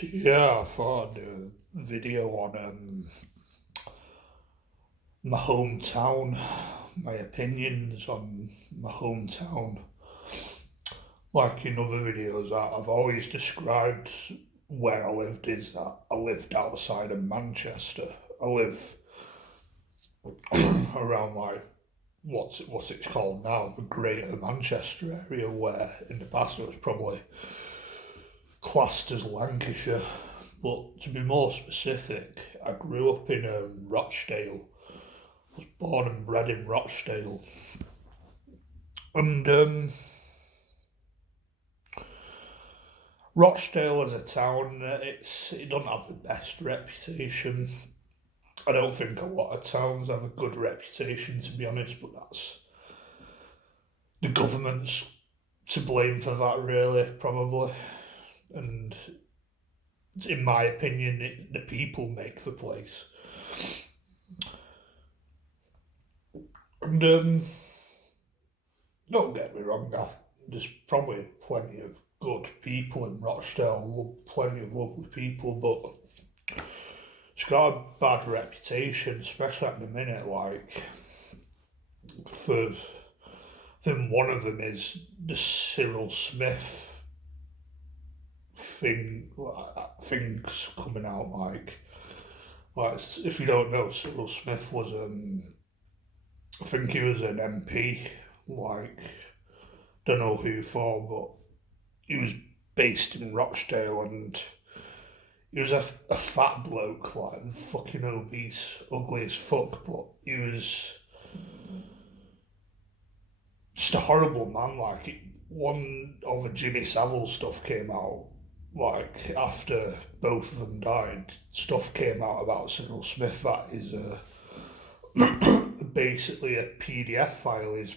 So yeah, I thought I'd do a video on my hometown, my opinions on my hometown. Like in other videos, I've always described where I lived is that I lived outside of Manchester. I live around like what's it's called now, the Greater Manchester area, where in the past it was probably classed as Lancashire. But to be more specific, I grew up in Rochdale. I was born and bred in Rochdale, and Rochdale as a town, it doesn't have the best reputation. I don't think a lot of towns have a good reputation, to be honest. But that's the government's to blame for that, really, probably. And in my opinion, the people make the place. And don't get me wrong, there's probably plenty of good people in Rochdale, plenty of lovely people, but it's got a bad reputation, especially at the minute. Like, for I think one of them is the Cyril Smith things coming out like if you don't know, Cyril Smith was I think he was an MP, like don't know who for, but he was based in Rochdale, and he was a fat bloke, like fucking obese, ugly as fuck, but he was just a horrible man. One of the Jimmy Savile stuff came out, like after both of them died, stuff came out about Cyril Smith that is basically a PDF file is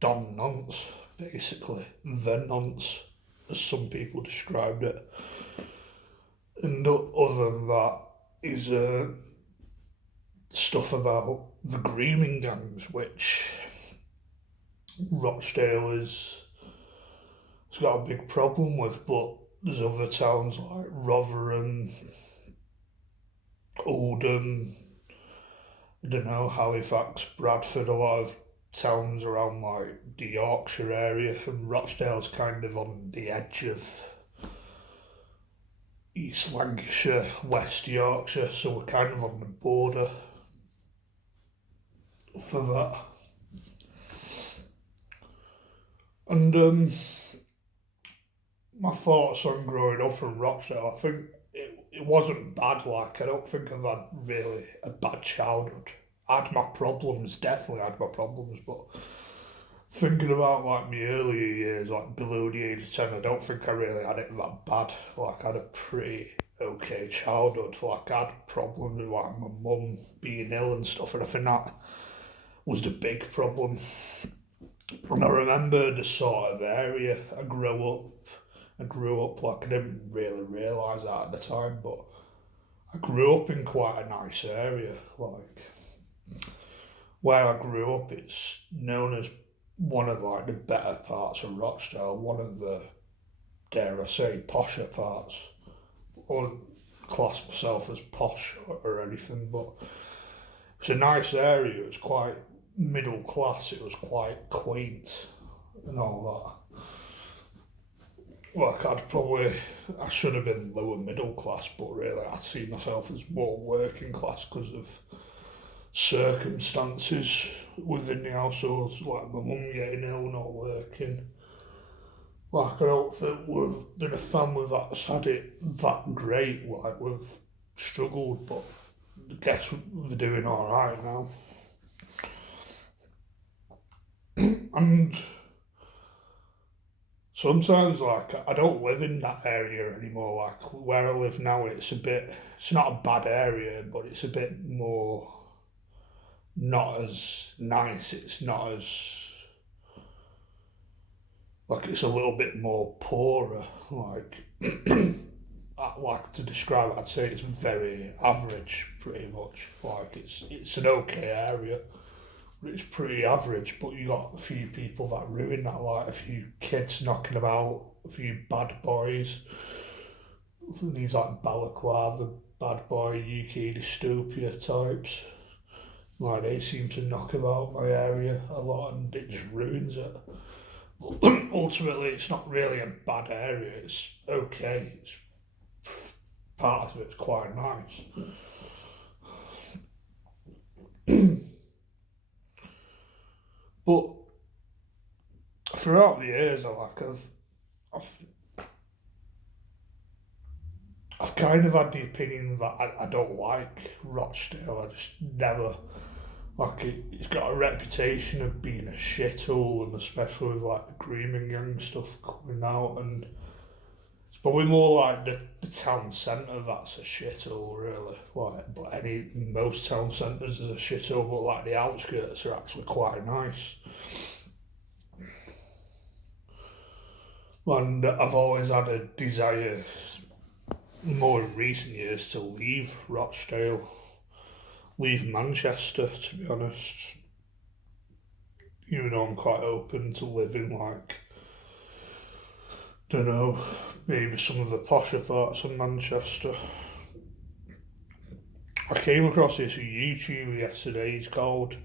Don nonce, basically the nonce, as some people described it. And other than that is stuff about the grooming gangs, which Rochdale has got a big problem with, but there's other towns like Rotherham, Oldham, I don't know, Halifax, Bradford, a lot of towns around like the Yorkshire area, and Rochdale's kind of on the edge of East Lancashire, West Yorkshire, so we're kind of on the border for that. And my thoughts on growing up in Rochdale, I think it wasn't bad. Like, I don't think I've had really a bad childhood. I had my problems, definitely had my problems, but thinking about like my earlier years, like below the age of 10, I don't think I really had it that bad. Like, I had a pretty okay childhood. Like, I had problems with like my mum being ill and stuff, and I think that was the big problem. And I remember the sort of area I grew up like I didn't really realise that at the time, but I grew up in quite a nice area. Like where I grew up, it's known as one of like the better parts of Rochdale, one of the dare I say posher parts. I wouldn't class myself as posh or anything, but it's a nice area. It was quite middle class. It was quite quaint and all that. Like I should have been lower middle class, but really I see myself as more working class because of circumstances within the household, like my mum getting ill, not working. Like I don't think we've been a family that's had it that great. Like we've struggled, but I guess we're doing all right now. And sometimes, like, I don't live in that area anymore. Like, where I live now, it's not a bad area, but it's a bit more, not as nice. It's not as, like, it's a little bit more poorer. Like, I like to describe it, I'd say it's very average, pretty much. Like, it's an okay area. It's pretty average, but you got a few people that ruin that, like a few kids knocking about, a few bad boys, these like balaclava, bad boy, UK dystopia types. Like they seem to knock about my area a lot and it just ruins it. But ultimately, it's not really a bad area. It's okay. It's part of it's quite nice. But throughout the years, I've I've kind of had the opinion that I don't like Rochdale. I just never like it. It's got a reputation of being a shithole, and especially with like the grooming gang stuff coming out, and it's probably more like the town centre that's a shithole, really. Like, but most town centres is a shithole, but like the outskirts are actually quite nice. And I've always had a desire, more in recent years, to leave Rochdale, leave Manchester. To be honest, you know, I'm quite open to living like, don't know, maybe some of the posher parts of Manchester. I came across this YouTuber yesterday. He's called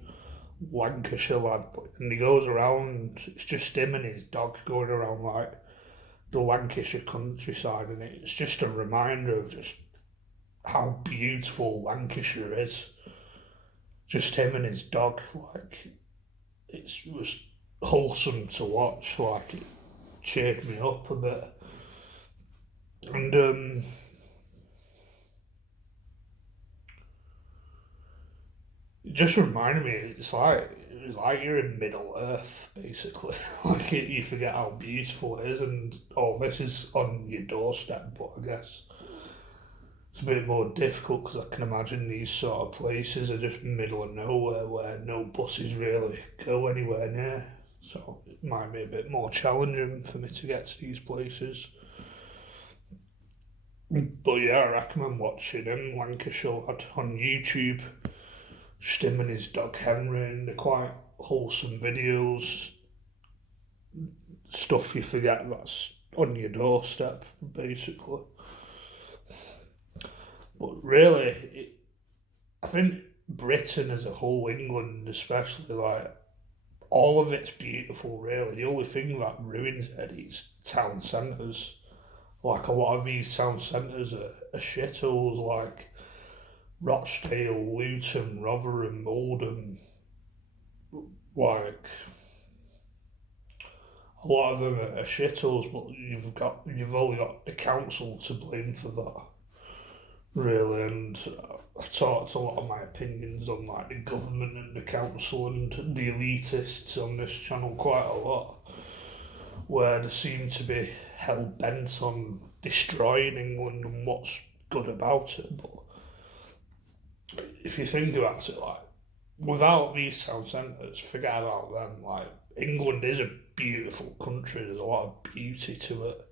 Lancashire lad, and he goes around. It's just him and his dog going around like the Lancashire countryside, and it's just a reminder of just how beautiful Lancashire is. Just him and his dog, like it was wholesome to watch. Like it cheered me up a bit, and it just reminded me. It's like you're in Middle Earth, basically. Like you forget how beautiful it is, and oh, this is on your doorstep. But I guess it's a bit more difficult because I can imagine these sort of places are just middle of nowhere where no buses really go anywhere near. So it might be a bit more challenging for me to get to these places. But yeah, I recommend watching him, Lancashire lad, on YouTube. Just him and his dog Henry, and they're quite wholesome videos. Stuff you forget that's on your doorstep, basically. But really, I think Britain as a whole, England especially, like all of it's beautiful. Really, the only thing that ruins it is town centres. Like a lot of these town centres are shitholes, like Rochdale, Luton, Rotherham, Oldham. Like a lot of them are shitholes, but you've only got the council to blame for that, really. And I've talked a lot of my opinions on like the government and the council and the elitists on this channel quite a lot, where they seem to be hell bent on destroying England and what's good about it. But if you think about it, like without these town centres, forget about them. Like England is a beautiful country. There's a lot of beauty to it.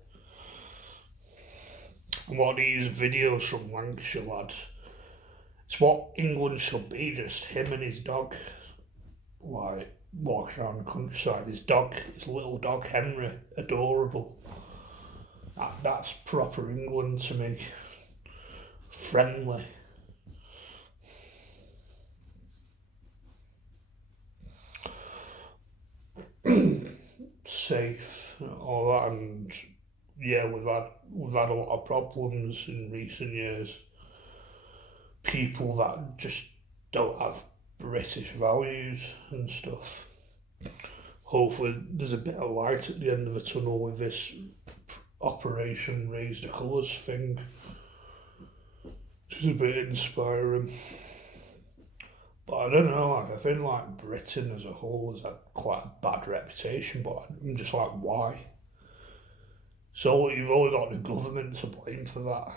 And what these videos from Lancashire lad, it's what England should be. Just him and his dog, like walking around the countryside. His little dog Henry, adorable. That's proper England to me. Friendly. Safe, all that, and yeah, we've had a lot of problems in recent years. People that just don't have British values and stuff. Hopefully, there's a bit of light at the end of the tunnel with this Operation Raise the Colours thing, which is a bit inspiring. But I don't know, like I think like Britain as a whole has had quite a bad reputation, but I'm just like, why? So you've only got the government to blame for that.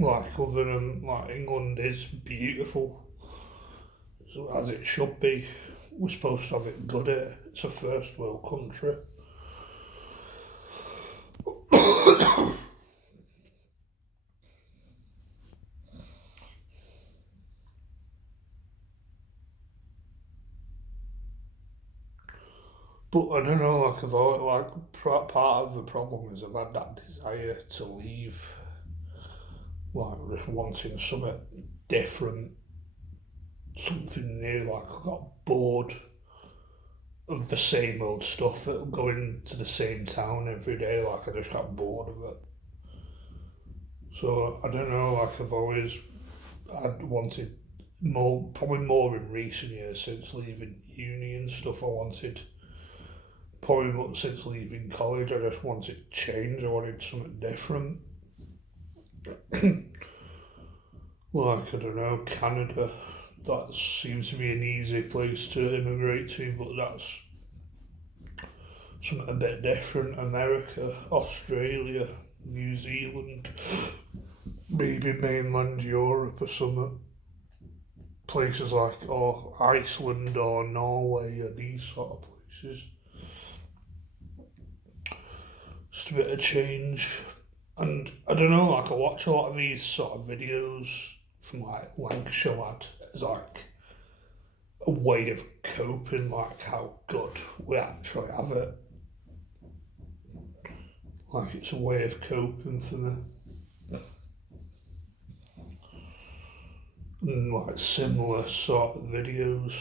Like other than like England is beautiful, so as it should be. We're supposed to have it good here. It's a first world country. But I don't know, like I've always, part of the problem is I've had that desire to leave, like just wanting something different, something new. Like I got bored of the same old stuff, going to the same town every day. Like I just got bored of it. So I don't know. Like I'd wanted more, probably more in recent years since leaving uni and stuff. I wanted probably since leaving college. I just wanted change. I wanted something different. Like I don't know, Canada. That seems to be an easy place to immigrate to, but that's something a bit different. America, Australia, New Zealand, maybe mainland Europe or something. Places like Iceland or Norway or these sort of places. Just a bit of change. And I don't know, like I watch a lot of these sort of videos from like Lancashire lad as like a way of coping, like how good we actually have it. Like it's a way of coping for me. And like similar sort of videos.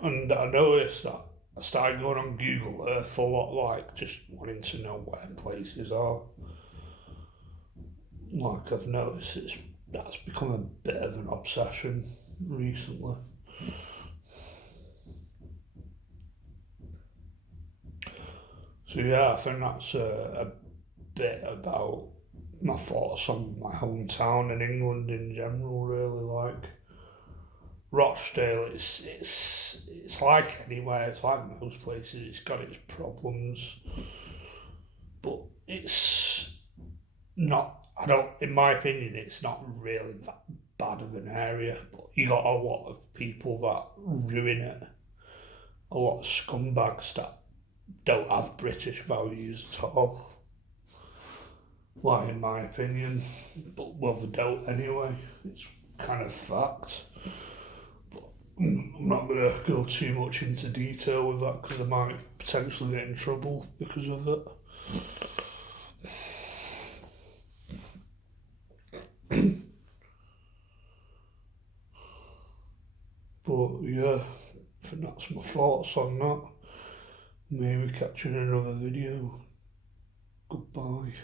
And I noticed that I started going on Google Earth a lot, like just wanting to know where places are. Like I've noticed that's become a bit of an obsession recently. So yeah, I think that's a bit about my thoughts on my hometown and England in general. Really, like Rochdale, it's like anywhere. It's like most places. It's got its problems, but it's not. I don't. In my opinion, it's not really that bad of an area. But you got a lot of people that ruin it. A lot of scumbags that don't have British values at all. Like in my opinion, but well, they don't anyway. It's kind of fact. I'm not going to go too much into detail with that because I might potentially get in trouble because of it. But yeah, I think that's my thoughts on that. Maybe catch you in another video. Goodbye.